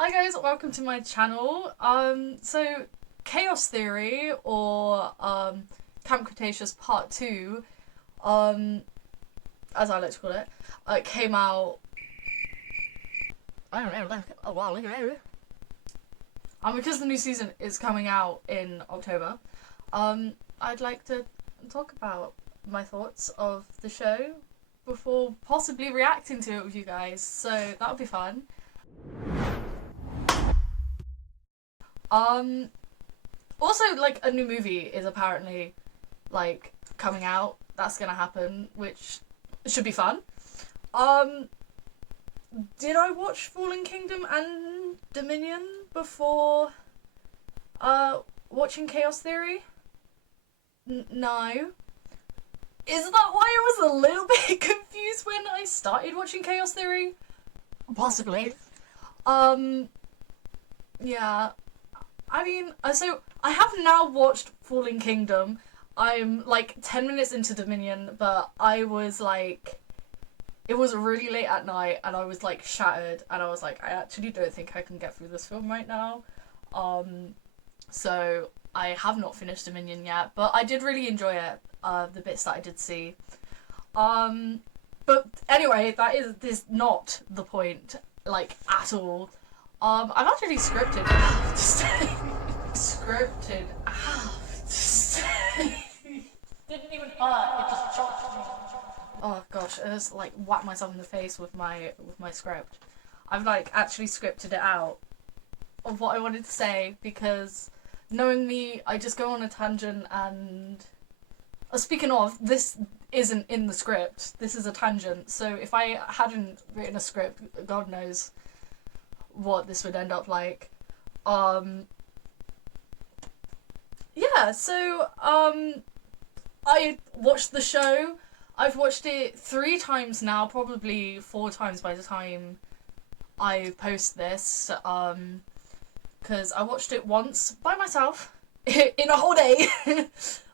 Hi guys, welcome to my channel. So Chaos Theory or Camp Cretaceous Part 2, as I like to call it, came out I don't know, like a while ago. Because the new season is coming out in October, I'd like to talk about my thoughts of the show before possibly reacting to it with you guys. So that would be fun. Also, like, a new movie is apparently, like, coming out. That's gonna happen, which should be fun. Did I watch Fallen Kingdom and Dominion before, watching Chaos Theory? No. Is that why I was a little bit confused when I started watching Chaos Theory? Possibly. Yeah. I mean, so I have now watched Fallen Kingdom. I'm like 10 minutes into Dominion, but I was like, it was really late at night and I was like shattered and I was like, I actually don't think I can get through this film right now. So I have not finished Dominion yet, but I did really enjoy it, the bits that I did see. But anyway, that is not the point, like, at all. I've actually scripted scripted didn't even hurt, it just shocked me. Oh gosh, I just like whacked myself in the face with my script. I've like actually scripted it out of what I wanted to say because knowing me, I just go on a tangent and speaking of, this isn't in the script. This is a tangent. So if I hadn't written a script, God knows what this would end up like. Yeah, so I watched the show. I've watched it 3 times now, probably 4 times by the time I post this. Because I watched it once by myself in a whole day.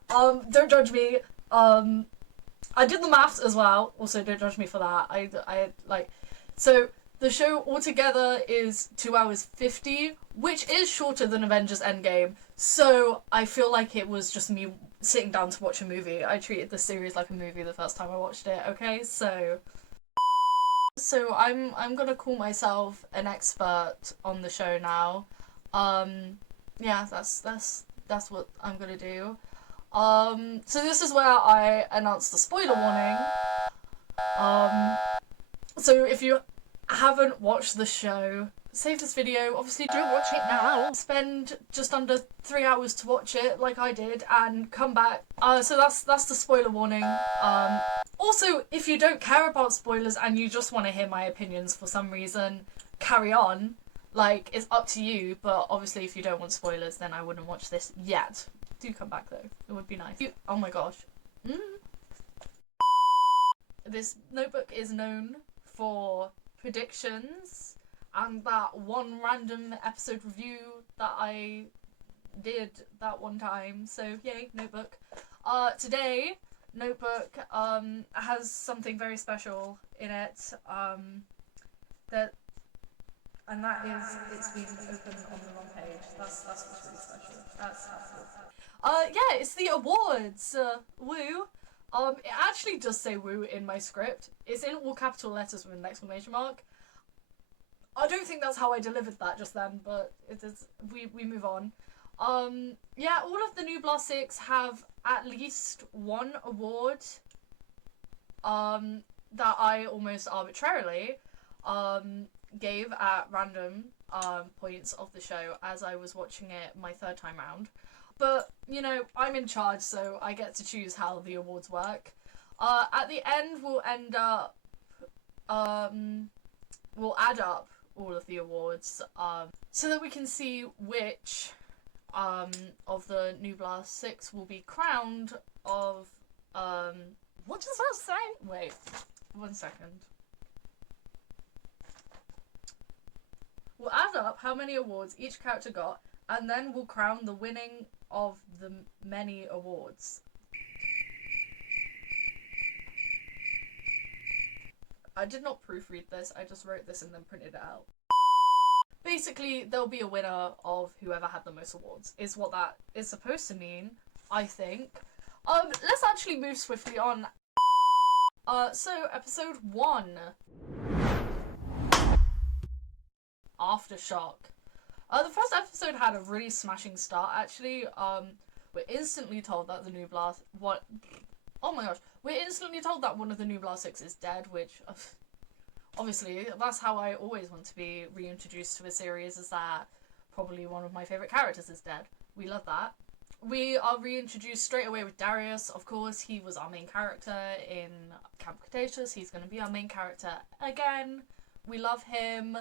Don't judge me. I did the maths as well. Also, don't judge me for that. I like, so the show altogether is 2 hours 50, which is shorter than Avengers Endgame. So I feel like it was just me sitting down to watch a movie. I treated the series like a movie the first time I watched it. Okay, so I'm gonna call myself an expert on the show now. Yeah, that's what I'm gonna do. So this is where I announce the spoiler warning. So if you haven't watched the show, save this video. Obviously, don't watch it now. Spend just under 3 hours to watch it, like I did, and come back. So that's the spoiler warning. Also, if you don't care about spoilers and you just want to hear my opinions for some reason, carry on. Like, it's up to you, but obviously if you don't want spoilers, then I wouldn't watch this yet. Do come back though, it would be nice. Oh my gosh. This notebook is known for predictions and that one random episode review that I did that one time. So yay, notebook. Today, notebook has something very special in it. That and that is it's been opened on the wrong page. That's what's really special. That's yeah, it's the awards. Woo. It actually does say woo in my script. It's in all capital letters with an exclamation mark. I don't think that's how I delivered that just then, but it is. We move on. Yeah, all of the new Blast 6 have at least one award. That I almost arbitrarily gave at random points of the show as I was watching it my 3rd time round. But, you know, I'm in charge, so I get to choose how the awards work. At the end, we'll end up, we'll add up all of the awards, so that we can see which, of the new Blast 6 will be crowned of, what does that say? Wait, 1 second. We'll add up how many awards each character got, and then we'll crown the winning of the many awards. I did not proofread this, I just wrote this and then printed it out. basically there'll be a winner of whoever had the most awards, is what that is supposed to mean, I think. Let's actually move swiftly on. So episode 1. Aftershock. The first episode had a really smashing start, actually. We're instantly told that the new Blast... What? Oh my gosh. We're instantly told that one of the new Blast 6 is dead, which... Obviously, that's how I always want to be reintroduced to a series, is that probably one of my favourite characters is dead. We love that. We are reintroduced straight away with Darius. Of course, he was our main character in Camp Cretaceous. He's going to be our main character again. We love him.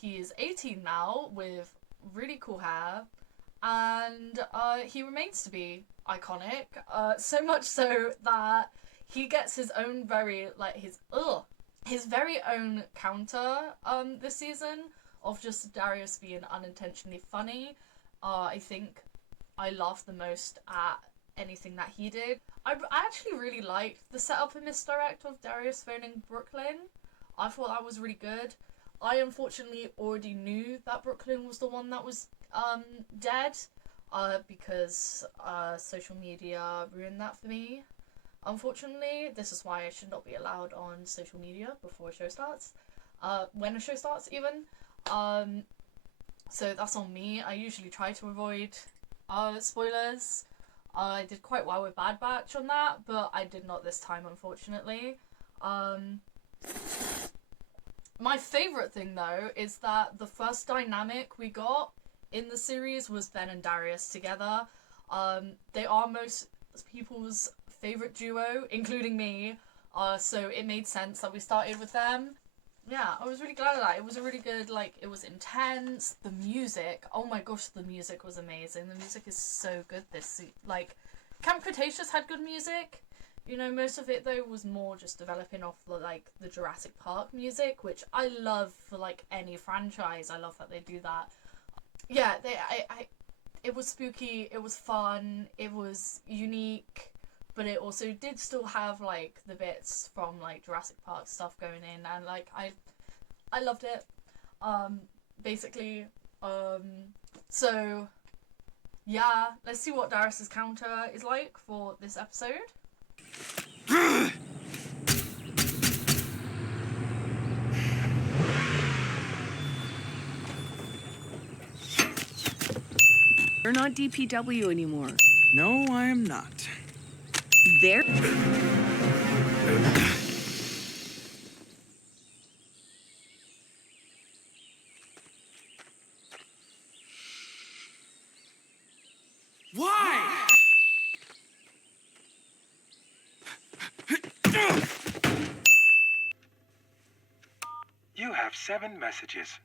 He is 18 now with really cool hair, and he remains to be iconic. So much so that he gets his own very, like, his very own counter this season of just Darius being unintentionally funny. I think I laughed the most at anything that he did. I actually really liked the setup and misdirect of Darius phoning Brooklyn. I thought that was really good. I unfortunately already knew that Brooklyn was the one that was dead, because social media ruined that for me. Unfortunately, this is why I should not be allowed on social media before a show starts. When a show starts, even. So that's on me. I usually try to avoid spoilers. I did quite well with Bad Batch on that, but I did not this time, unfortunately. My favourite thing, though, is that the first dynamic we got in the series was Ben and Darius together. They are most people's favourite duo, including me, so it made sense that we started with them. Yeah, I was really glad of that. It was a really good, like, it was intense. The music, oh my gosh, the music was amazing. The music is so good like, Camp Cretaceous had good music. You know, most of it, though, was more just developing off, like, the Jurassic Park music, which I love for, like, any franchise. I love that they do that. Yeah, it was spooky, it was fun, it was unique, but it also did still have, like, the bits from, like, Jurassic Park stuff going in, and, like, I loved it, basically. So, yeah, let's see what Darius's counter is like for this episode. You're not DPW anymore. No, I am not. There. Why? You have 7 messages.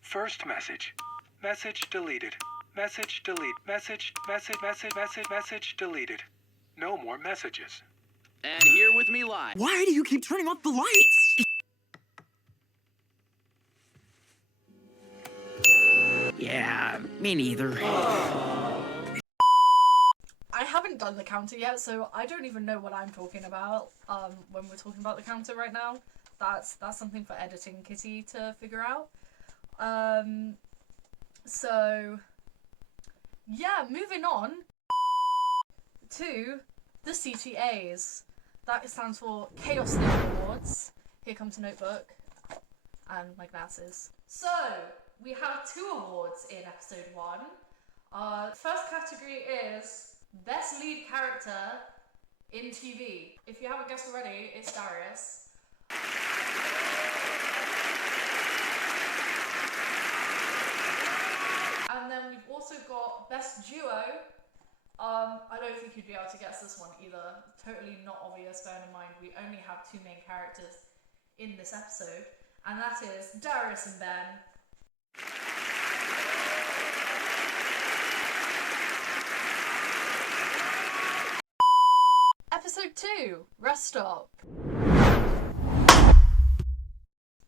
First message. Message deleted. Message delete. Message deleted. No more messages. And here with me live. Why do you keep turning off the lights? Yeah, me neither. I haven't done the counter yet, so I don't even know what I'm talking about when we're talking about the counter right now. That's something for editing Kitty to figure out. So, yeah, moving on to the CTAs. That stands for Chaos Theory Awards. Here comes a notebook and my glasses. So, we have 2 awards in episode 1. First category is Best Lead Character in TV. If you haven't guessed already, it's Darius. And then we've also got Best Duo. I don't think you'd be able to guess this one either. Totally not obvious, bearing in mind we only have 2 main characters in this episode. And that is Darius and Ben. Episode 2, Rest Stop.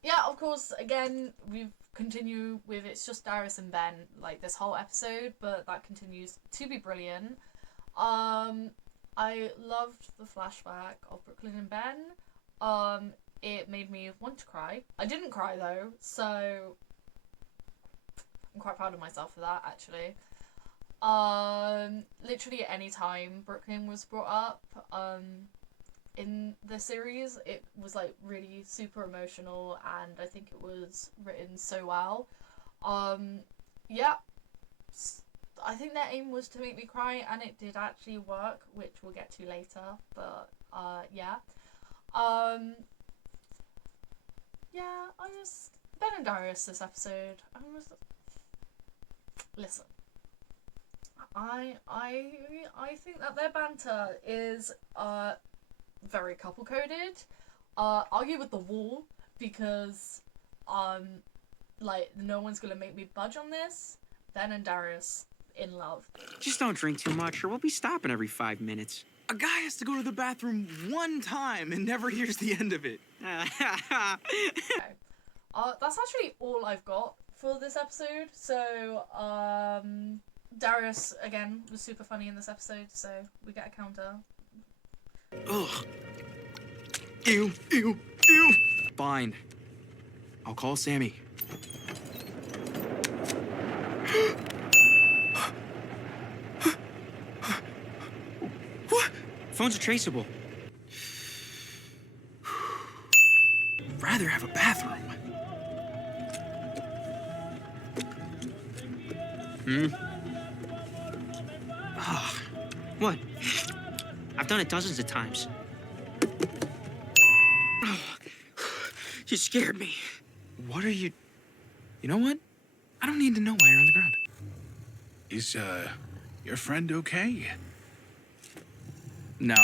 Yeah, of course, again, we continue with it's just Darius and Ben, like, this whole episode, but that continues to be brilliant. I loved the flashback of Brooklyn and Ben. It made me want to cry. I didn't cry, though, so I'm quite proud of myself for that, actually. Literally any time Brooklyn was brought up, in the series, it was like really super emotional, and I think it was written so well. Yeah, I think their aim was to make me cry, and it did actually work, which we'll get to later, but yeah. Yeah, Ben and Darius this episode, listen, I think that their banter is very couple coded. Argue with the wall, because like, no one's gonna make me budge on this. Ben and Darius in love. Just don't drink too much, or we'll be stopping every 5 minutes. A guy has to go to the bathroom one time and never hears the end of it. Okay. That's actually all I've got for this episode. So, Darius, again, was super funny in this episode, so we get a counter. Ugh. Ew, ew, ew. Fine. I'll call Sammy. What? Phones are traceable. Rather have a bathroom. What? I've done it dozens of times. You scared me. What are you... You know what? I don't need to know why you're on the ground. Is, your friend okay? No.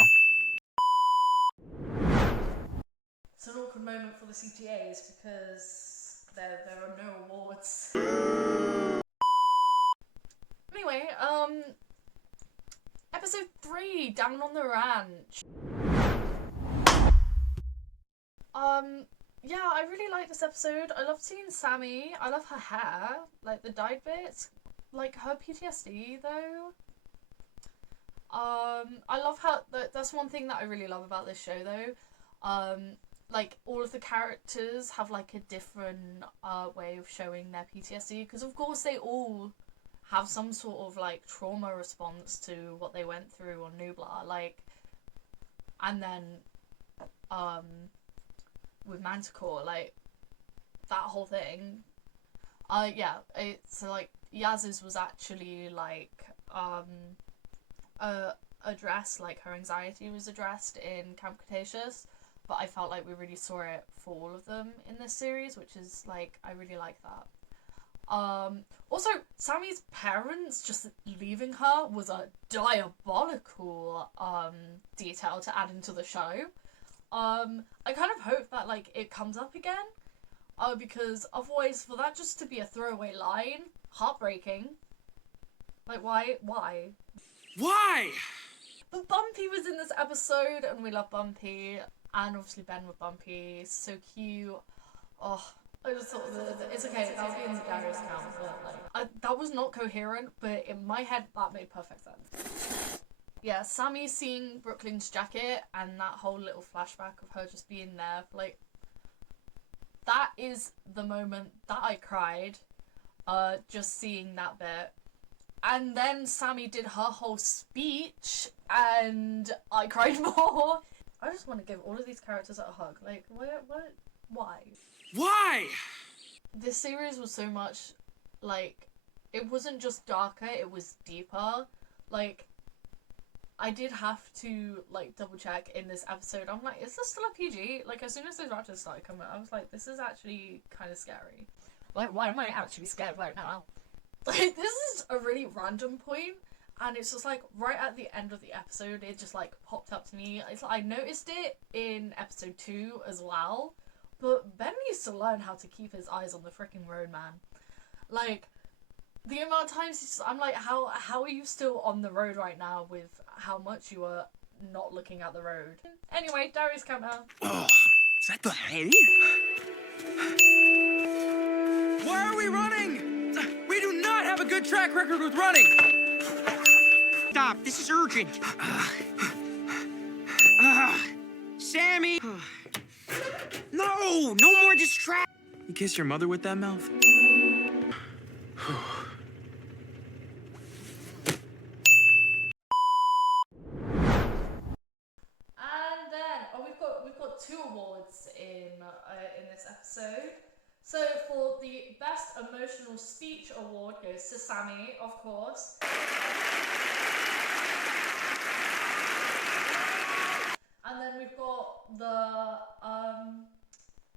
It's an awkward moment for the CTAs because there are no awards. Anyway, episode 3, Down on the Ranch. Yeah, I really like this episode. I love seeing Sammy. I love her hair, like the dyed bits. Like her PTSD though. I love how that's one thing that I really love about this show though. Like all of the characters have like a different way of showing their PTSD, because of course they all have some sort of like trauma response to what they went through on Nublar, like, and then with Manticore, like that whole thing. Yeah, it's like Yaz's was actually like addressed, like her anxiety was addressed in Camp Cretaceous, but I felt like we really saw it for all of them in this series, which is like, I really like that. Also, Sammy's parents just leaving her was a diabolical detail to add into the show. I kind of hope that like it comes up again, because otherwise for that just to be a throwaway line, heartbreaking. Like why? Why? But Bumpy was in this episode, and we love Bumpy, and obviously Ben with Bumpy, so cute. Oh, I just thought it's okay, that'll be in the Darius account, but like, that was not coherent, but in my head that made perfect sense. Yeah, Sammy seeing Brooklyn's jacket and that whole little flashback of her just being there, like, that is the moment that I cried, just seeing that bit. And then Sammy did her whole speech, and I cried more. I just want to give all of these characters a hug. Like, why? Why? This series was so much, like, it wasn't just darker, it was deeper. Like, I did have to, like, double check in this episode. I'm like, is this still a PG? Like, as soon as those raptors started coming out, I was like, this is actually kind of scary. Like, why am I actually scared right now? Like, this is a really random point, and it's just like right at the end of the episode, it just like popped up to me. It's like I noticed it in episode 2 as well, but Ben needs to learn how to keep his eyes on the freaking road, man. Like, the amount of times I'm like, how are you still on the road right now with how much you are not looking at the road? Anyway, Darius counter. Ugh, is that the hay? Why are we running? We do not have a good track record with running. Stop, this is urgent. Sammy! No more distract. You kiss your mother with that mouth? emotional speech award goes to Sammy, of course. And then we've got the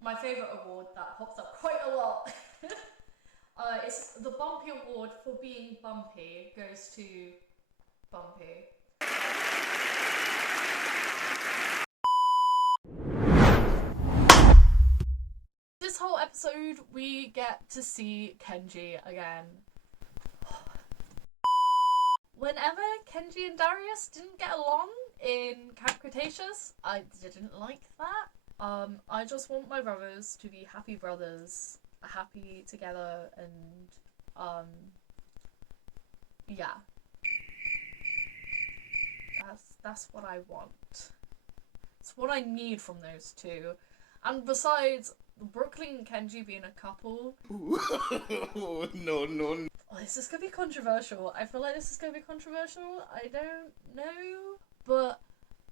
my favourite award that pops up quite a lot. It's the Bumpy Award for being bumpy goes to Bumpy. This whole episode we get to see Kenji again. Whenever Kenji and Darius didn't get along in Camp Cretaceous, I didn't like that. I just want my brothers to be happy brothers, happy together, and yeah. That's what I want. It's what I need from those two. And besides, Brooklyn and Kenji being a couple. No. Oh, is this gonna be controversial? I feel like this is gonna be controversial. I don't know. But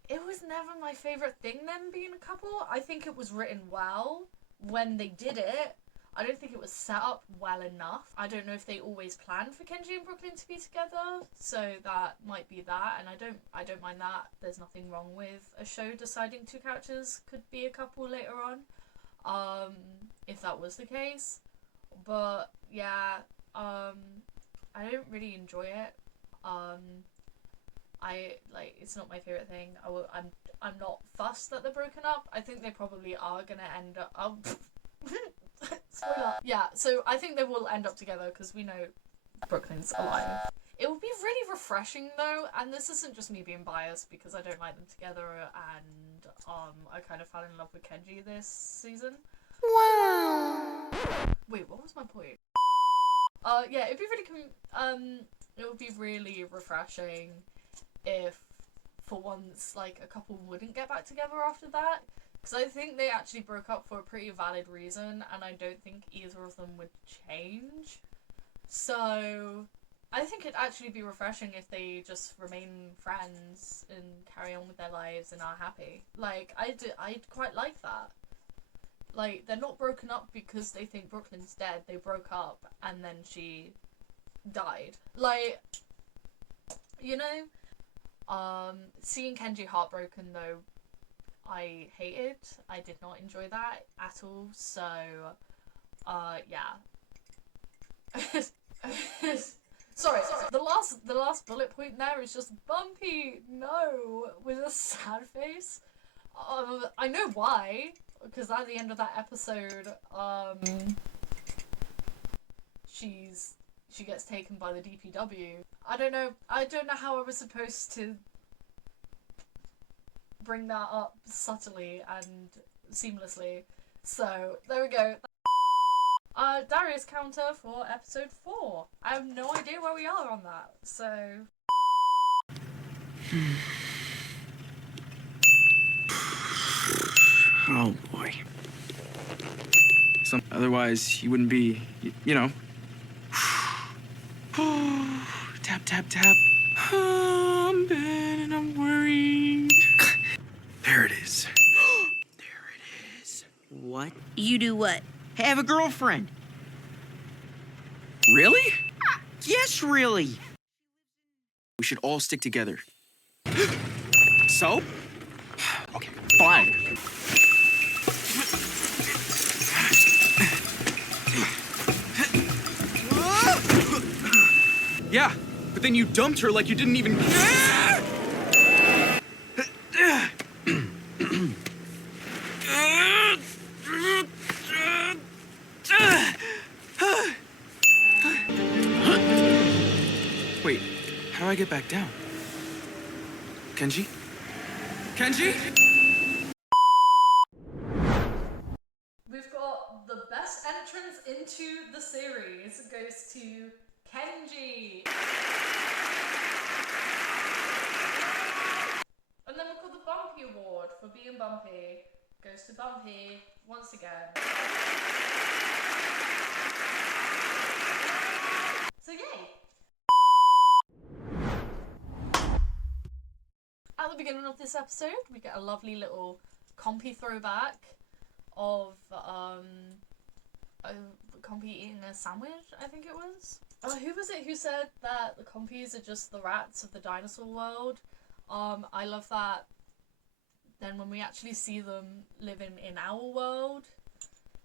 it was never my favourite thing, them being a couple. I think it was written well when they did it. I don't think it was set up well enough. I don't know if they always planned for Kenji and Brooklyn to be together, so that might be that, and I don't mind that. There's nothing wrong with a show deciding two characters could be a couple later on, if that was the case. But yeah, I don't really enjoy it. It's not my favourite thing. I'm not fussed that they're broken up. I think they probably are gonna end up. Spoiler. Yeah, so I think they will end up together because we know Brooklyn's alive. It would be really refreshing though, and this isn't just me being biased because I don't like them together, and I kind of fell in love with Kenji this season. Wow. Wait, what was my point? Yeah, it'd be really it would be really refreshing if, for once, like, a couple wouldn't get back together after that. Because I think they actually broke up for a pretty valid reason, and I don't think either of them would change. So I think it'd actually be refreshing if they just remain friends and carry on with their lives and are happy. Like, I'd quite like that. Like, they're not broken up because they think Brooklyn's dead. They broke up and then she died. Like, you know? Seeing Kenji heartbroken though, I hated. I did not enjoy that at all. So, yeah. Sorry. The last bullet point there is just Bumpy. No, with a sad face. I know why, because at the end of that episode, she gets taken by the DPW. I don't know how I was supposed to bring that up subtly and seamlessly. So there we go. Darius counter for episode 4. I have no idea where we are on that. So Oh boy. Otherwise, you wouldn't be, you know. Tap, tap, tap. I'm bad and I'm worried. There it is. There it is. What? You do what? Have a girlfriend. Really? Yes, really. We should all stick together. So? Okay, fine. Yeah, but then you dumped her like you didn't even... Wait, how do I get back down? Kenji? Kenji? we've got the best entrance into the series goes to Kenji. And then we've got the Bumpy Award for being bumpy. Goes to Bumpy once again. So yay! At the beginning of this episode, we get a lovely little compy throwback of compy eating a sandwich, I think it was. Who was it who said that the compies are just the rats of the dinosaur world? I love that. Then when we actually see them living in our world,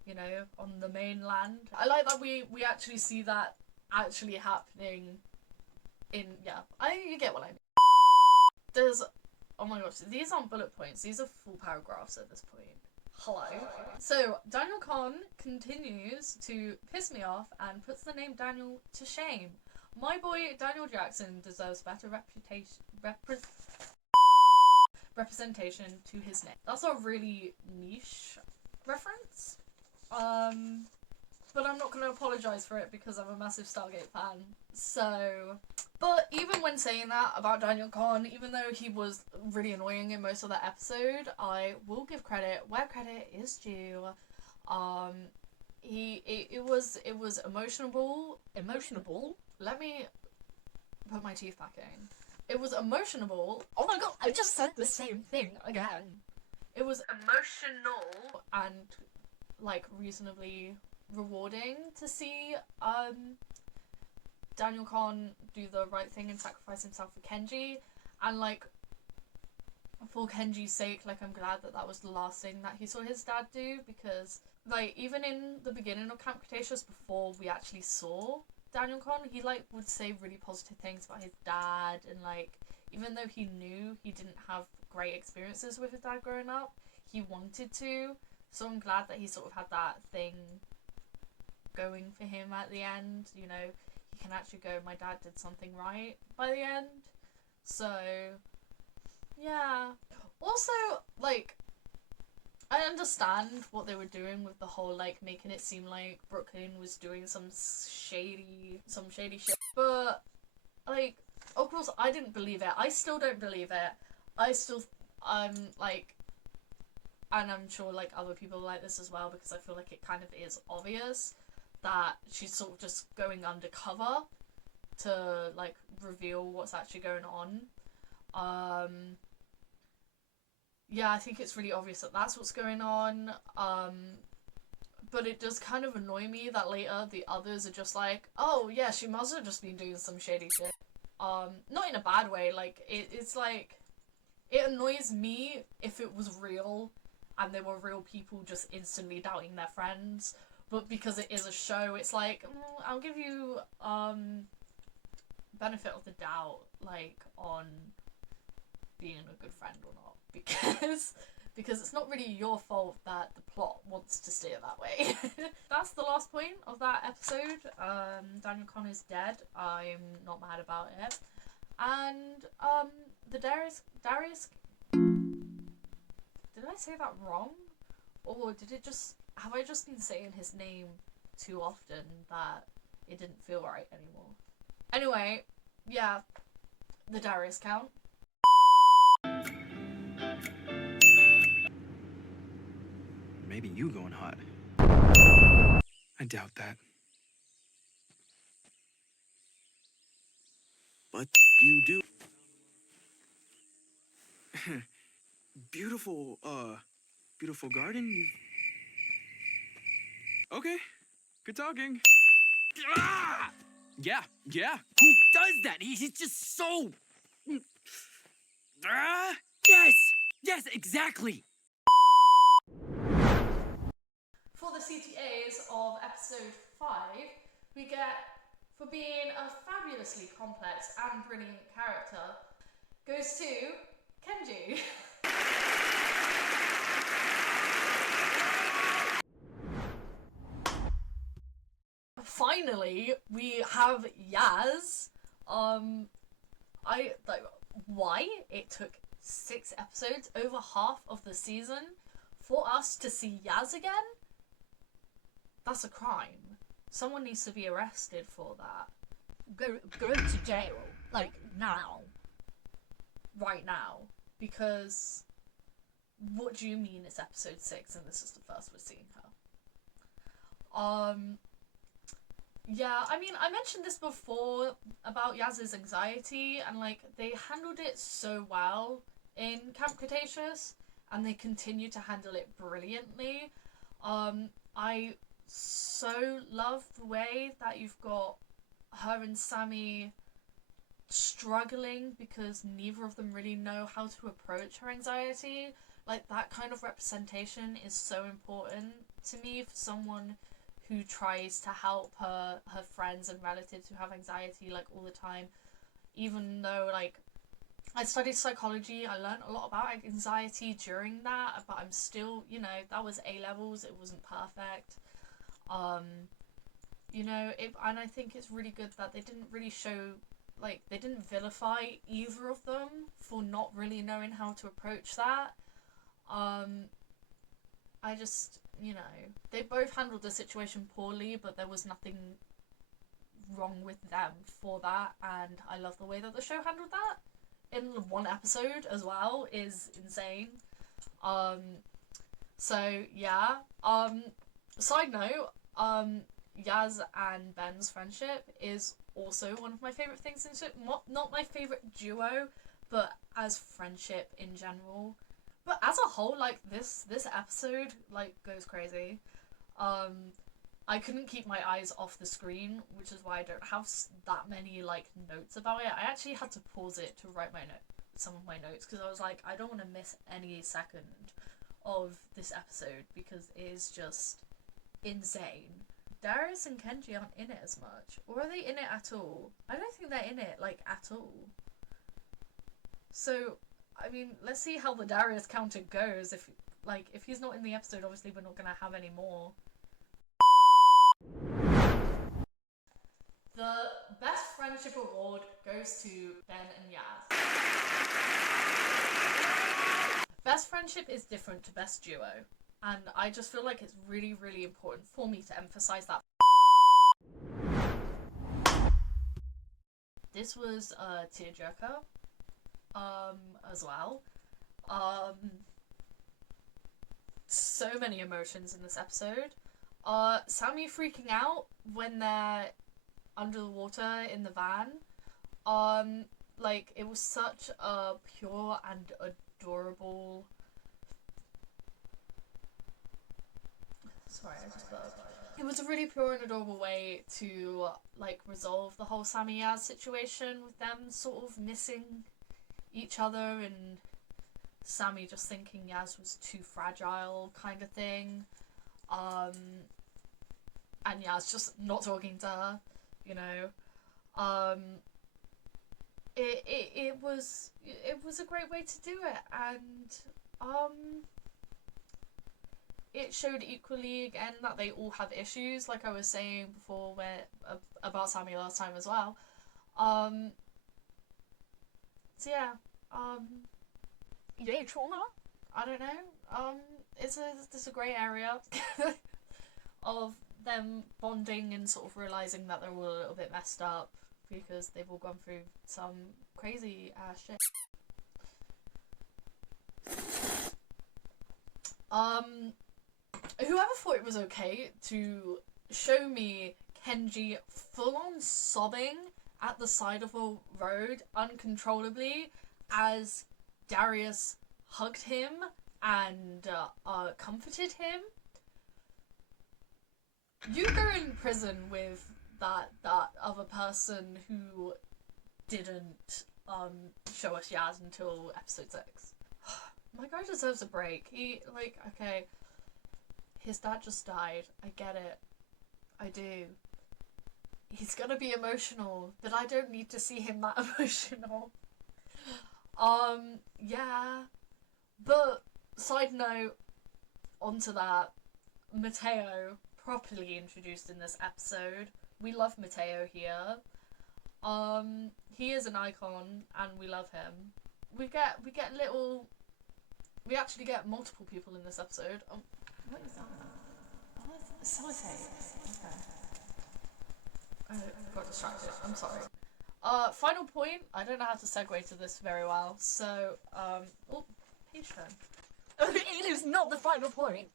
you know, on the mainland, I like that we actually see that actually happening in, you get what I mean. There's, oh my gosh, these aren't bullet points, these are full paragraphs at this point. Hello. So, Daniel Kahn continues to piss me off and puts the name Daniel to shame. My boy Daniel Jackson deserves better representation to his name. That's a really niche reference. But I'm not going to apologise for it because I'm a massive Stargate fan. So, but even when saying that about Daniel Kahn, even though he was really annoying in most of that episode, I will give credit where credit is due. It was emotionable. Let me put my teeth back in. It was emotionable. Oh my god, I just said the same thing again. It was emotional and like reasonably rewarding to see Daniel Kahn do the right thing and sacrifice himself for Kenji, and like for Kenji's sake, like I'm glad that was the last thing that he saw his dad do, because like even in the beginning of Camp Cretaceous, before we actually saw Daniel Kahn, he like would say really positive things about his dad, and like even though he knew he didn't have great experiences with his dad growing up, he wanted to. So I'm glad that he sort of had that thing going for him at the end, you know, he can actually go, my dad did something right by the end. So yeah. Also, like, I understand what they were doing with the whole like making it seem like Brooklyn was doing some shady shit, but like, of course I didn't believe it. I still don't believe it. Like, and I'm sure like other people like this as well, because I feel like it kind of is obvious that she's sort of just going undercover to like reveal what's actually going on. Yeah, I think it's really obvious that that's what's going on. But it does kind of annoy me that later the others are just like, oh yeah, she must have just been doing some shady shit. Not in a bad way, like it's like, it annoys me if it was real and there were real people just instantly doubting their friends, but because it is a show, it's like, I'll give you benefit of the doubt, like, on being a good friend or not, because it's not really your fault that the plot wants to steer that way. That's the last point of that episode. Daniel Kahn is dead. I'm not mad about it. And the Darius, did I say that wrong? Or have I just been saying his name too often that it didn't feel right anymore? Anyway, yeah, the Darius count. Maybe you going hot. I doubt that. But you do. Beautiful garden. Okay, good talking. Ah! Yeah. Who does that? He's just so... Yes, exactly. For the CTAs of episode 5, we get, for being a fabulously complex and brilliant character, goes to Kenji. Finally, we have Yaz. Why it took 6 episodes, over half of the season, for us to see Yaz again? That's a crime. Someone needs to be arrested for that. Go to jail. Like, now. Right now. Because what do you mean it's episode 6 and this is the first we're seeing her? Yeah, I mean, I mentioned this before about Yaz's anxiety, and like, they handled it so well in Camp Cretaceous, and they continue to handle it brilliantly. I so love the way that you've got her and Sammy struggling because neither of them really know how to approach her anxiety. Like, that kind of representation is so important to me for someone who tries to help her friends and relatives who have anxiety, like, all the time. Even though, like, I studied psychology, I learned a lot about anxiety during that, but I'm still, you know, that was A-levels, it wasn't perfect. You know, and I think it's really good that they didn't really show, like, they didn't vilify either of them for not really knowing how to approach that. I just, you know, they both handled the situation poorly, but there was nothing wrong with them for that, and I love the way that the show handled that in one episode as well is insane. So yeah. Side note, Yaz and Ben's friendship is also one of my favourite things in it. Not my favourite duo, but as friendship in general. But as a whole, like, this episode, like, goes crazy. I couldn't keep my eyes off the screen, which is why I don't have that many, like, notes about it. I actually had to pause it to write some of my notes, because I was like, I don't want to miss any second of this episode, because it is just insane. Darius and Kenji aren't in it as much. Or are they in it at all? I don't think they're in it, like, at all. So, I mean, let's see how the Darius counter goes. If he's not in the episode, obviously we're not gonna have any more. The best friendship award goes to Ben and Yaz. Best friendship is different to best duo, and I just feel like it's really, really important for me to emphasize that. This was a tearjerker, as well. So many emotions in this episode. Sammy freaking out when they're under the water in the van. Like, it was such a pure and adorable... Sorry, I just burped. It was a really pure and adorable way to, like, resolve the whole Sammy Yaz situation with them sort of missing each other and Sammy just thinking Yaz was too fragile kind of thing. And Yaz just not talking to her, you know. It was a great way to do it, and it showed equally again that they all have issues, like I was saying before about Sammy last time as well. So yeah, I don't know. It's a great area of them bonding and sort of realizing that they're all a little bit messed up because they've all gone through some crazy ass shit. Whoever thought it was okay to show me Kenji full on sobbing at the side of a road uncontrollably as Darius hugged him and comforted him. You go in prison with that other person who didn't show us Yaz until episode 6. My guy deserves a break. He, like, okay, his dad just died. I get it. I do. He's gonna be emotional, but I don't need to see him that emotional. Yeah. But, side note, onto that, Mateo, properly introduced in this episode. We love Mateo here. He is an icon, and we love him. We actually get multiple people in this episode. What is that? Oh, that's sellotape. Okay. I got distracted. I'm sorry. Final point. I don't know how to segue to this very well, so, oh, page turn. It is not the final point.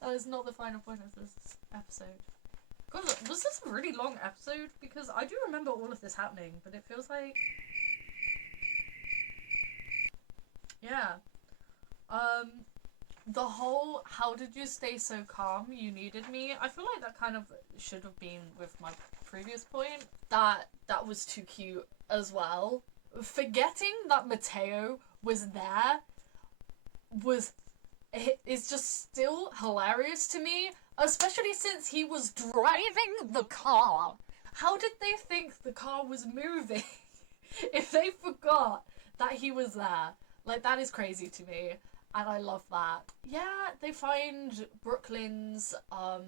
That is not the final point of this episode. God, was this a really long episode? Because I do remember all of this happening, but it feels like... Yeah. the whole "how did you stay so calm, you needed me," I feel like that kind of should have been with my previous point. That was too cute as well. Forgetting that Mateo was there is just still hilarious to me, especially since he was driving the car. How did they think the car was moving if they forgot that he was there? Like, that is crazy to me, and I love that. Yeah, they find Brooklyn's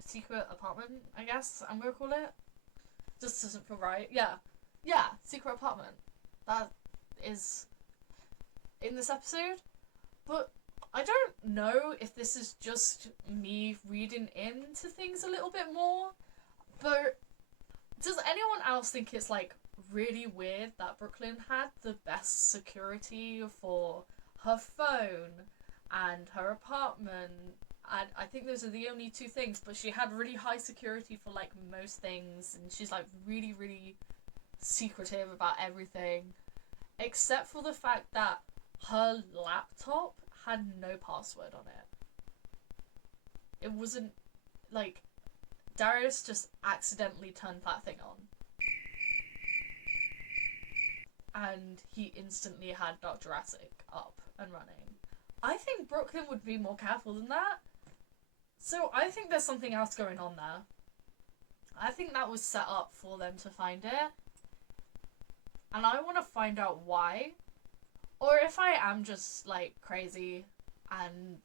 secret apartment, I guess I'm gonna call it. Just doesn't feel right. Yeah, secret apartment. That is in this episode, but I don't know if this is just me reading into things a little bit more, but does anyone else think it's like really weird that Brooklyn had the best security for her phone and her apartment? And I think those are the only two things, but she had really high security for like most things, and she's like really, really secretive about everything, except for the fact that her laptop had no password on it. It wasn't like Darius just accidentally turned that thing on, and he instantly had Jurassic up and running. I think Brooklyn would be more careful than that. So I think there's something else going on there. I think that was set up for them to find it, and I want to find out why. Or if I am just like crazy and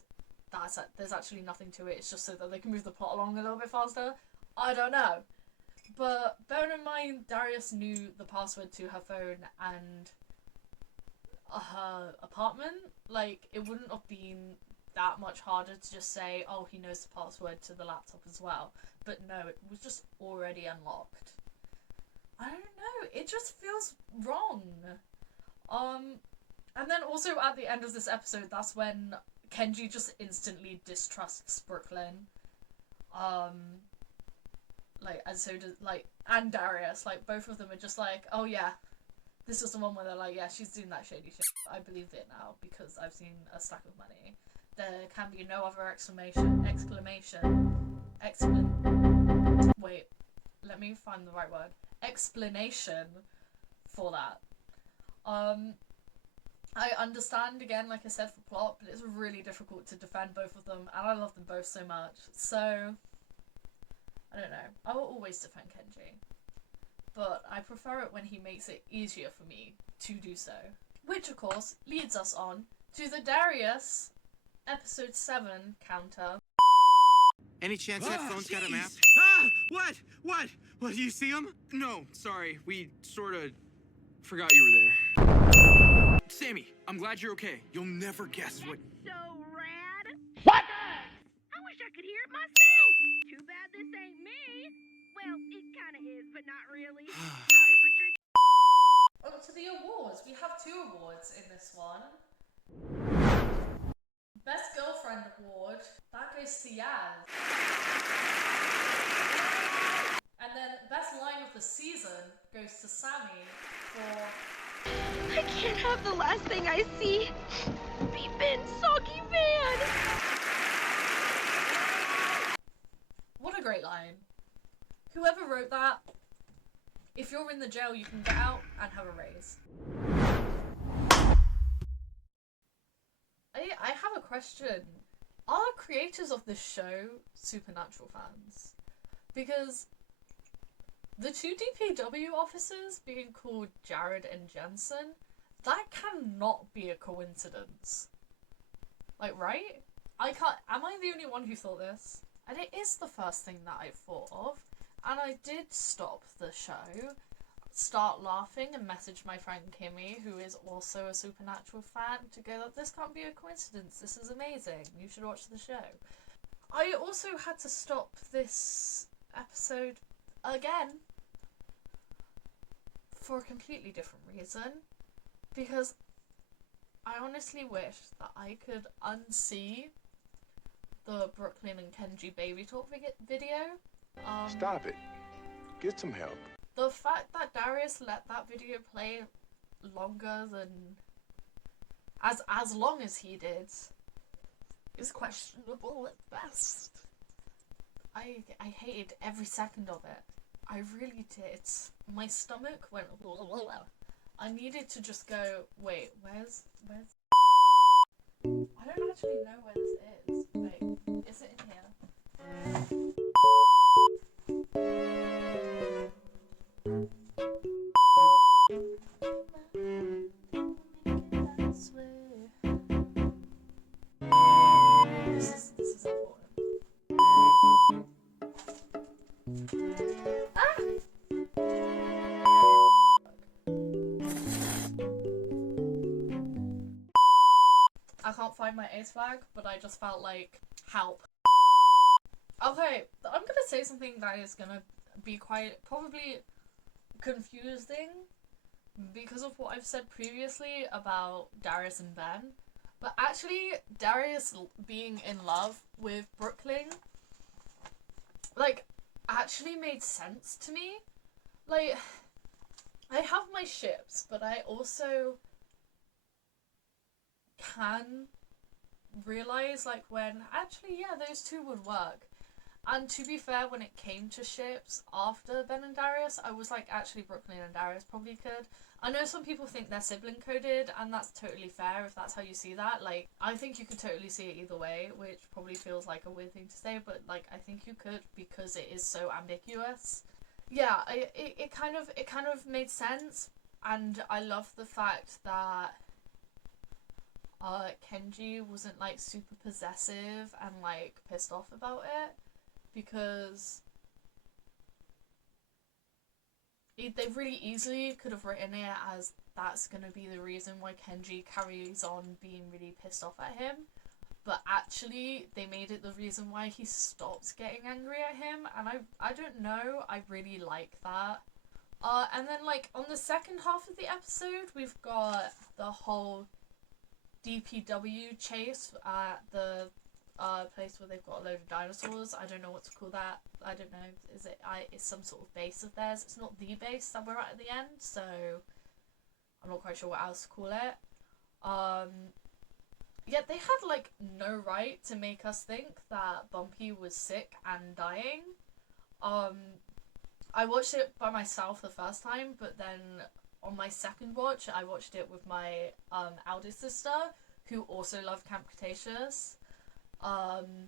there's actually nothing to it, it's just so that they can move the plot along a little bit faster. I don't know. But bear in mind, Darius knew the password to her phone and her apartment. Like, it wouldn't have been that much harder to just say, oh, he knows the password to the laptop as well. But no, it was just already unlocked. I don't know, it just feels wrong. And then also at the end of this episode, that's when Kenji just instantly distrusts Brooklyn. Like, and so does, like, and Darius, like, both of them are just like, oh yeah, this is the one where they're like, yeah, she's doing that shady shit. I believe it now, because I've seen a stack of money. There can be no other wait, let me find the right word. Explanation for that. I understand, again, like I said, for plot, but it's really difficult to defend both of them, and I love them both so much. So, I don't know. I will always defend Kenji. But I prefer it when he makes it easier for me to do so. Which, of course, leads us on to the Darius episode 7 counter. Any chance that phone's got a map? What? What, do you see him? No, sorry. We sorta forgot you were there. Sammy, I'm glad you're okay. You'll never guess what. So rad. What? I wish I could hear it myself. Too bad this ain't me. Well, it kind of is, but not really. Sorry for tricking. On to the awards. We have 2 awards in this one. Best Girlfriend Award, that goes to Yaz. And then Best Line of the Season goes to Sammy for... I can't have the last thing I see be Ben Soggy Van. What a great line. Whoever wrote that, if you're in the jail, you can get out and have a raise. I have a question. Are creators of this show Supernatural fans? Because the 2 DPW officers being called Jared and Jensen, that cannot be a coincidence. Like, right? Am I the only one who thought this? And it is the first thing that I thought of. And I did stop the show, start laughing, and message my friend Kimmy, who is also a Supernatural fan, to go, this can't be a coincidence, this is amazing, you should watch the show. I also had to stop this episode again for a completely different reason, because I honestly wish that I could unsee the Brooklyn and Kenji baby talk video. Stop it. Get some help. The fact that Darius let that video play longer than as long as he did is questionable at best. I hated every second of it. I really did. My stomach went. I needed to just go. Wait, where's? I don't actually know where this is. Wait, is it in here? This is important. Ah! I can't find my ace flag, but I just felt like help. Okay, I'm gonna say something that is gonna be quite probably confusing because of what I've said previously about Darius and Ben. But actually, Darius being in love with Brooklyn, like, actually made sense to me. Like, I have my ships, but I also can realize, like, when actually, yeah, those two would work. And to be fair, when it came to ships after Ben and Darius, I was like, actually, Brooklyn and Darius probably could. I know some people think they're sibling coded, and that's totally fair if that's how you see that. Like, I think you could totally see it either way, which probably feels like a weird thing to say, but like, I think you could because it is so ambiguous. Yeah, it kind of made sense, and I love the fact that Kenji wasn't like super possessive and like pissed off about it, because they really easily could have written it as that's gonna be the reason why Kenji carries on being really pissed off at him, but actually they made it the reason why he stopped getting angry at him, and I don't know, I really like that. And then like on the second half of the episode, we've got the whole DPW chase at the place where they've got a load of dinosaurs. I don't know what to call that. I don't know. Is it? It's some sort of base of theirs. It's not the base that we're at the end, so I'm not quite sure what else to call it. Yeah, they had like no right to make us think that Bumpy was sick and dying. I watched it by myself the first time, but then on my second watch, I watched it with my eldest sister, who also loved Camp Cretaceous. And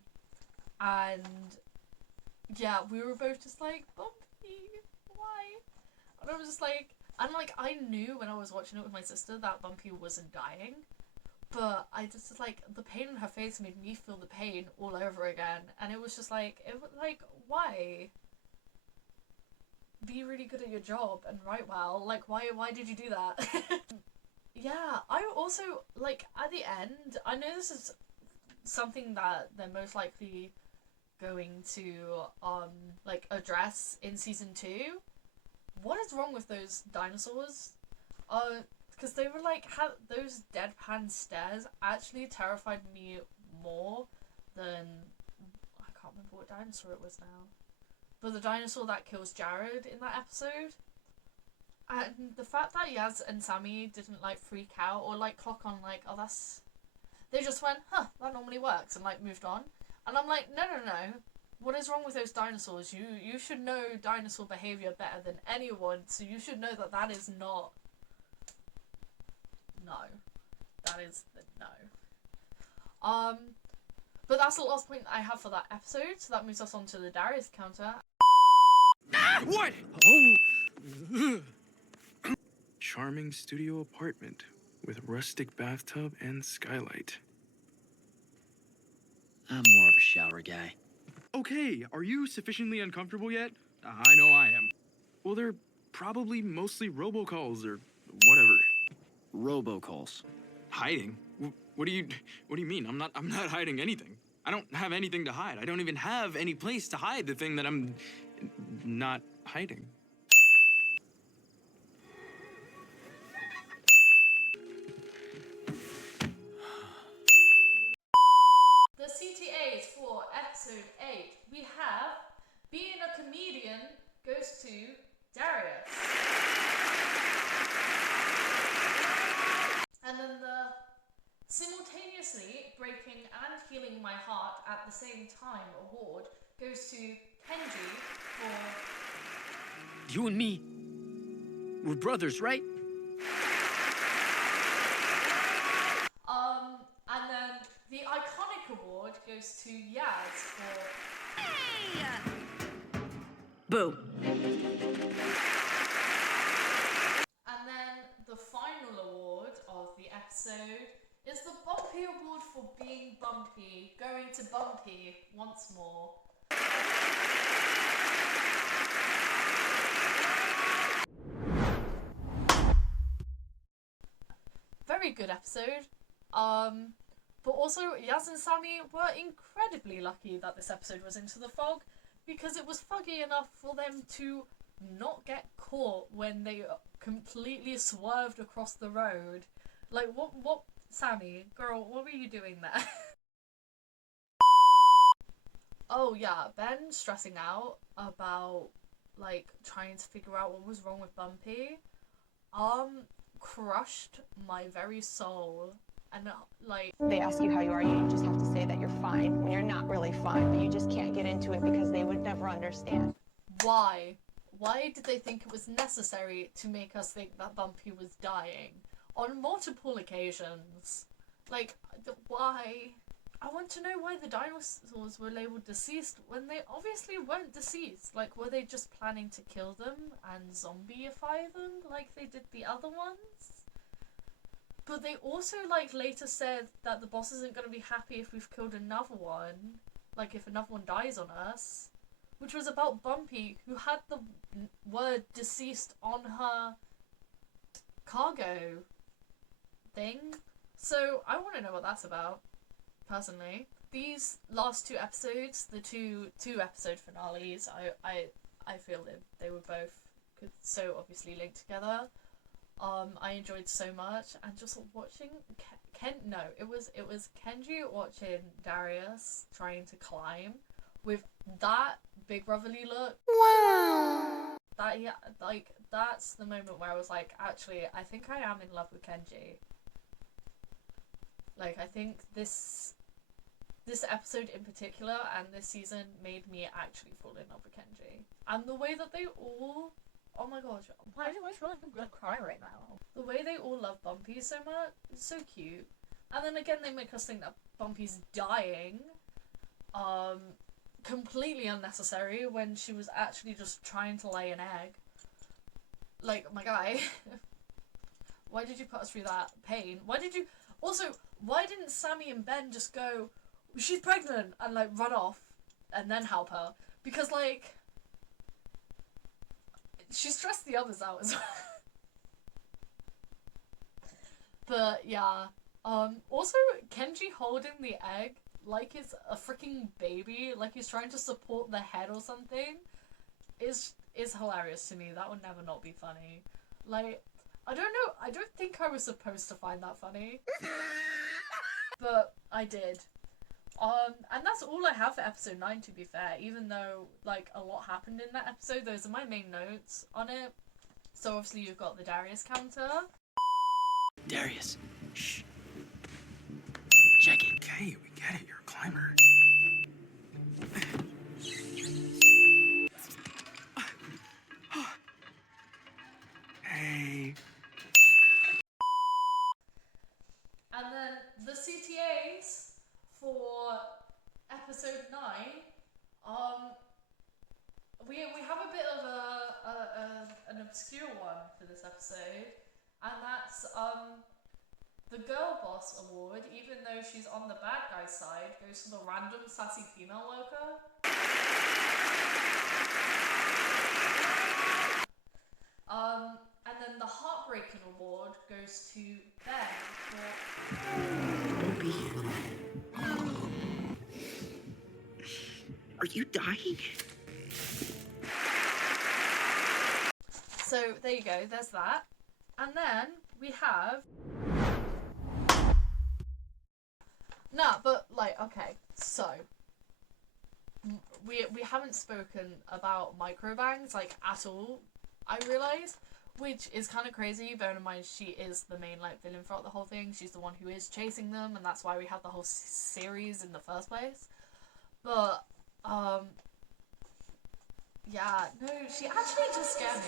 yeah, we were both just like, Bumpy, why? And I was just like, and like, I knew when I was watching it with my sister that Bumpy wasn't dying, but I just like, the pain in her face made me feel the pain all over again, and it was just like, why? Be really good at your job and write well. Like, why did you do that? Yeah, I also, like, at the end, I know this is something that they're most likely going to, like, address in season 2. What is wrong with those dinosaurs? Because they were, like, those deadpan stares actually terrified me more than, I can't remember what dinosaur it was now. But the dinosaur that kills Jared in that episode. And the fact that Yaz and Sammy didn't like freak out or like clock on like, oh, that's... They just went, huh, that normally works, and like moved on. And I'm like, no. What is wrong with those dinosaurs? You should know dinosaur behavior better than anyone, so you should know that that is not... No. That is no. But that's the last point I have for that episode, so that moves us on to the Darius counter. Ah, what? Oh. Charming studio apartment with rustic bathtub and skylight. I'm more of a shower guy. Okay, are you sufficiently uncomfortable yet? I know I am. Well, they're probably mostly robocalls or whatever. Robocalls. Hiding? What do you mean? I'm not hiding anything. I don't have anything to hide. I don't even have any place to hide the thing that I'm not hiding. The CTAs for episode 8, we have Being a Comedian goes to Darius. And then the simultaneously breaking and Healing My Heart at the Same Time award goes to Kenji for... You and me, we're brothers, right? And then the Iconic award goes to Yaz for... Hey! Boo. And then the final award of the episode is the Bumpy Award for being bumpy, going to Bumpy once more. Very good episode. But also Yaz and Sammy were incredibly lucky that this episode was Into the Fog, because it was foggy enough for them to not get caught when they completely swerved across the road. Like, what, Sammy, girl, what were you doing there? Oh yeah, Ben stressing out about, like, trying to figure out what was wrong with Bumpy, crushed my very soul. And, like... They ask you how you are, you just have to say that you're fine when you're not really fine, but you just can't get into it because they would never understand. Why? Why did they think it was necessary to make us think that Bumpy was dying? On multiple occasions. Like, why? I want to know why the dinosaurs were labelled deceased when they obviously weren't deceased. Like, were they just planning to kill them and zombieify them like they did the other ones? But they also, like, later said that the boss isn't going to be happy if we've killed another one. Like, if another one dies on us. Which was about Bumpy, who had the word deceased on her cargo thing. So, I want to know what that's about, personally. These last two episodes, the two episode finales, I feel that they were both so obviously linked together. I enjoyed so much, and just watching it was Kenji watching Darius trying to climb with that big brotherly look. Wow. That, yeah, like, that's the moment where I was like, actually, I think I am in love with Kenji. Like, I think this episode in particular and this season made me actually fall in love with Kenji. And the way that they all... Oh my gosh, why do I feel like I'm gonna cry right now? The way they all love Bumpy so much, it's so cute. And then again, they make us think that Bumpy's dying. Completely unnecessary when she was actually just trying to lay an egg. Like, my guy, why did you put us through that pain? Why didn't Sammy and Ben just go, she's pregnant, and, like, run off and then help her? Because, like, she stressed the others out as well. But yeah, also Kenji holding the egg like it's a freaking baby, like he's trying to support the head or something, is hilarious to me. That would never not be funny. Like, I don't know, I don't think I was supposed to find that funny. But I did. And that's all I have for episode 9, to be fair, even though, like, a lot happened in that episode. Those are my main notes on it. So obviously you've got the Darius counter. Darius, shh. Check it. Okay, we get it. You're a climber. Hey. And then the CTAs for episode 9, we have a bit of an obscure one for this episode, and that's the Girl Boss Award. Even though she's on the bad guy side, goes to the random sassy female worker. And then the Heartbreaking Award goes to Ben for... Are you dying? So there you go, there's that. And then we have... Nah, but, like, okay, so... We haven't spoken about microbangs, like, at all, I realised. which is kind of crazy, bearing in mind she is the main like villain throughout the whole thing. She's the one who is chasing them, and that's why we have the whole series in the first place. But yeah, no, she actually just scared me.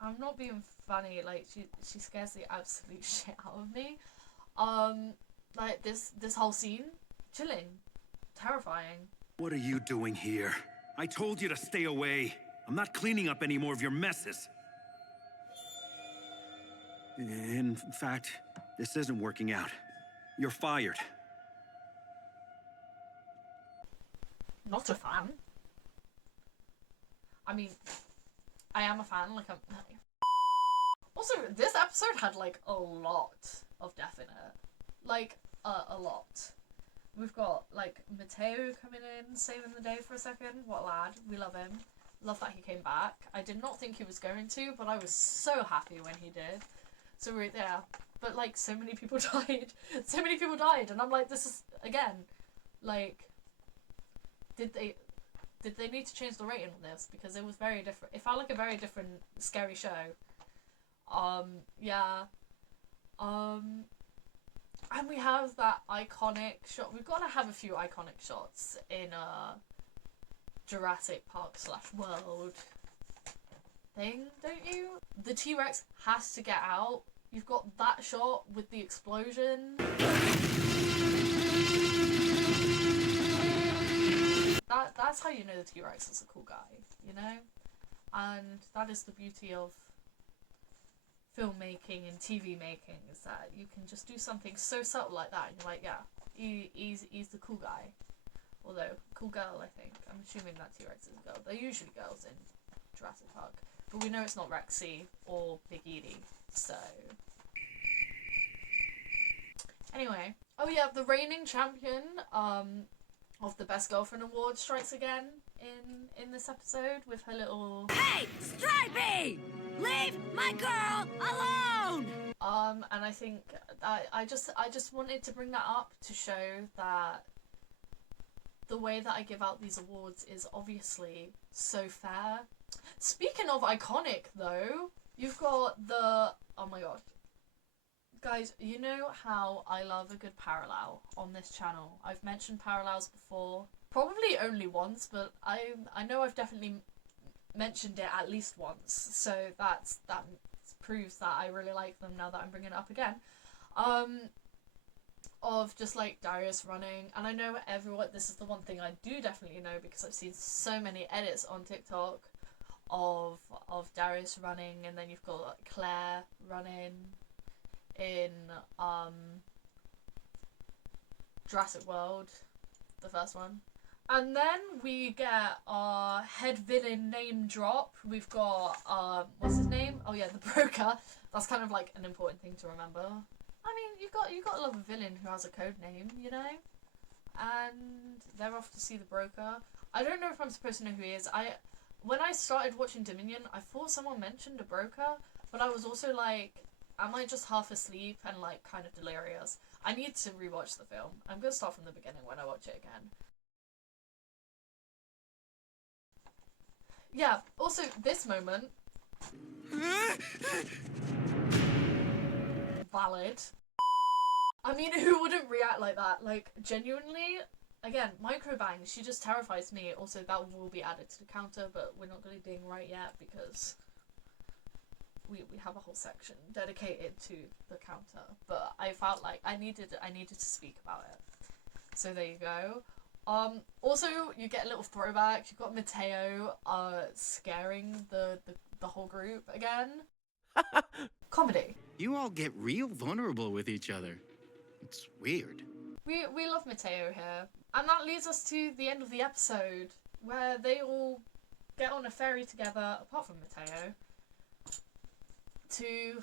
I'm not being funny, like she scares the absolute shit out of me. Like this whole scene, chilling, terrifying. What are you doing here? I told you to stay away. I'm not cleaning up any more of your messes. In fact, this isn't working out. You're fired. Not a fan. I mean, I am a fan, like I'm... Also, this episode had, like, a lot of death in it. Like, a lot. We've got, like, Mateo coming in, saving the day for a second. What a lad. We love him. Love that he came back. I did not think he was going to, but I was so happy when he did. So we're there. But, like, so many people died. So many people died, and I'm like, this is, again, like, did they need to change the rating on this? Because it was very different. It felt like a very different scary show. Yeah. And we have that iconic shot. We've got to have a few iconic shots in Jurassic Park / World thing, don't you? The T-Rex has to get out. You've got that shot with the explosion. That's how you know the T-Rex is a cool guy, you know? And that is the beauty of filmmaking and TV making, is that you can just do something so subtle like that and you're like, yeah, he's the cool guy. Although, cool girl, I think. I'm assuming that T-Rex is a girl. They're usually girls in Jurassic Park. But we know it's not Rexy or Big Edie, so... Anyway. Oh yeah, the reigning champion, of the Best Girlfriend Award strikes again in this episode with her little... Hey, Stripey! Leave my girl alone! And I think I just wanted to bring that up to show that the way that I give out these awards is obviously so fair. Speaking of iconic though, you've got the... Oh my god. Guys, you know how I love a good parallel on this channel. I've mentioned parallels before. Probably only once, but I know I've definitely mentioned it at least once. So that proves that I really like them now that I'm bringing it up again. Of just like Darius running. And I know everyone, this is the one thing I do definitely know because I've seen so many edits on TikTok of Darius running, and then you've got like, Claire running in Jurassic World, the first one. And then we get our head villain name drop. We've got what's his name? Oh yeah, the broker. That's kind of like an important thing to remember. I mean, you got to love a villain who has a code name, you know? And they're off to see the broker. I don't know if I'm supposed to know who he is. When I started watching Dominion, I thought someone mentioned a broker, but I was also like, am I just half asleep and like kind of delirious? I need to rewatch the film. I'm gonna start from the beginning when I watch it again. Yeah, also this moment valid. I mean, who wouldn't react like that? Like, genuinely, again, microbang, she just terrifies me. Also, that will be added to the counter, but we're not gonna ding right yet because we have a whole section dedicated to the counter. But I felt like I needed to speak about it. So there you go. Also, you get a little throwback. You've got Mateo scaring the whole group again. Comedy. You all get real vulnerable with each other. It's weird. We love Mateo here. And that leads us to the end of the episode, where they all get on a ferry together, apart from Mateo, to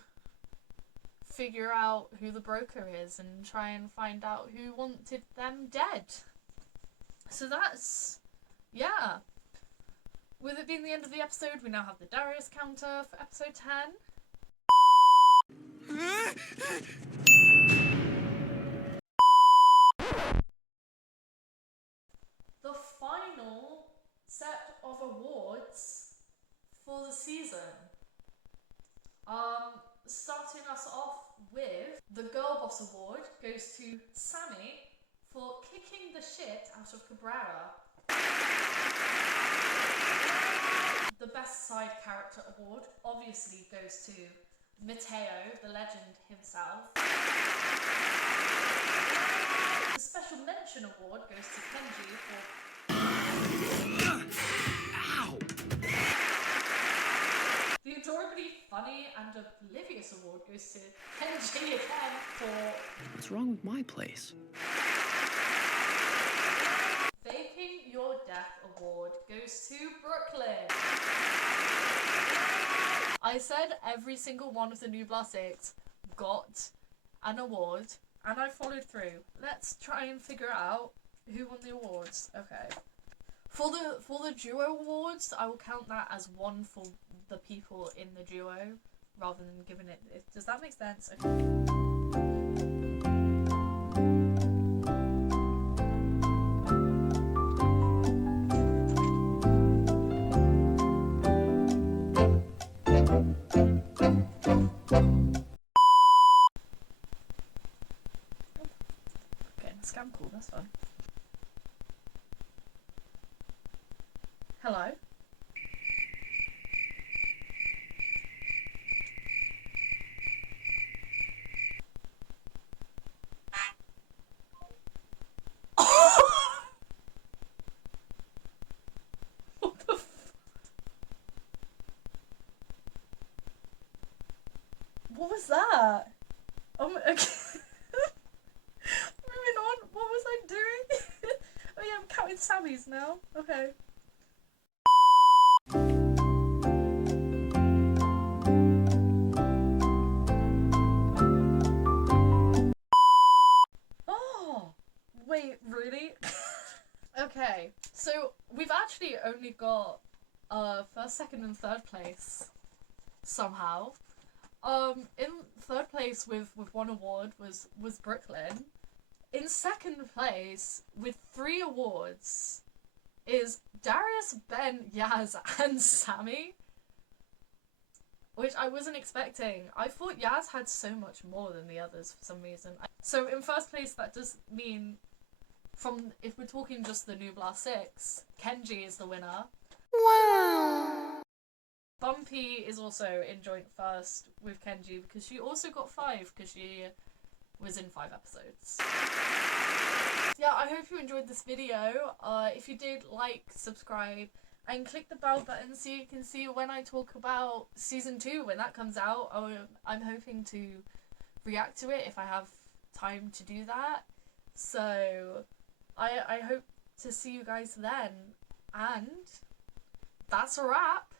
figure out who the broker is and try and find out who wanted them dead. So that's, yeah. With it being the end of the episode, we now have the Darius counter for episode 10. The final set of awards for the season. Starting us off with the Girl Boss Award goes to Sammy for kicking the shit out of Cabrera. The Best Side Character Award obviously goes to Mateo, the legend himself. The Special Mention Award goes to Kenji for... Ow! The Adorably Funny and Oblivious Award goes to Kenji again for... What's wrong with my place? Faking Your Death Award goes to Brooklyn. I said every single one of the New Blast 6 got an award, and I followed through. Let's try and figure out who won the awards. Okay. For the duo awards, I will count that as one for the people in the duo, rather than giving it... Does that make sense? Okay. Getting a scam call, that's fun. Hello? What the What was that? Okay. Moving on. What was I doing? Oh yeah, I'm counting Sammys now. Okay. Oh, wait, really? Okay, so we've actually only got first, second, and third place somehow. In third place with one award was Brooklyn. In second place with 3 awards is Darius, Ben, Yaz, and Sammy, which I wasn't expecting. I thought Yaz had so much more than the others for some reason. So in first place, that does mean, if we're talking just the New Blast 6, Kenji is the winner. Wow. Bumpy is also in joint first with Kenji because she also got 5 because she was in 5 episodes. Yeah, I hope you enjoyed this video. If you did, like, subscribe, and click the bell button so you can see when I talk about season 2 when that comes out. I'm hoping to react to it if I have time to do that. So I hope to see you guys then, and that's a wrap.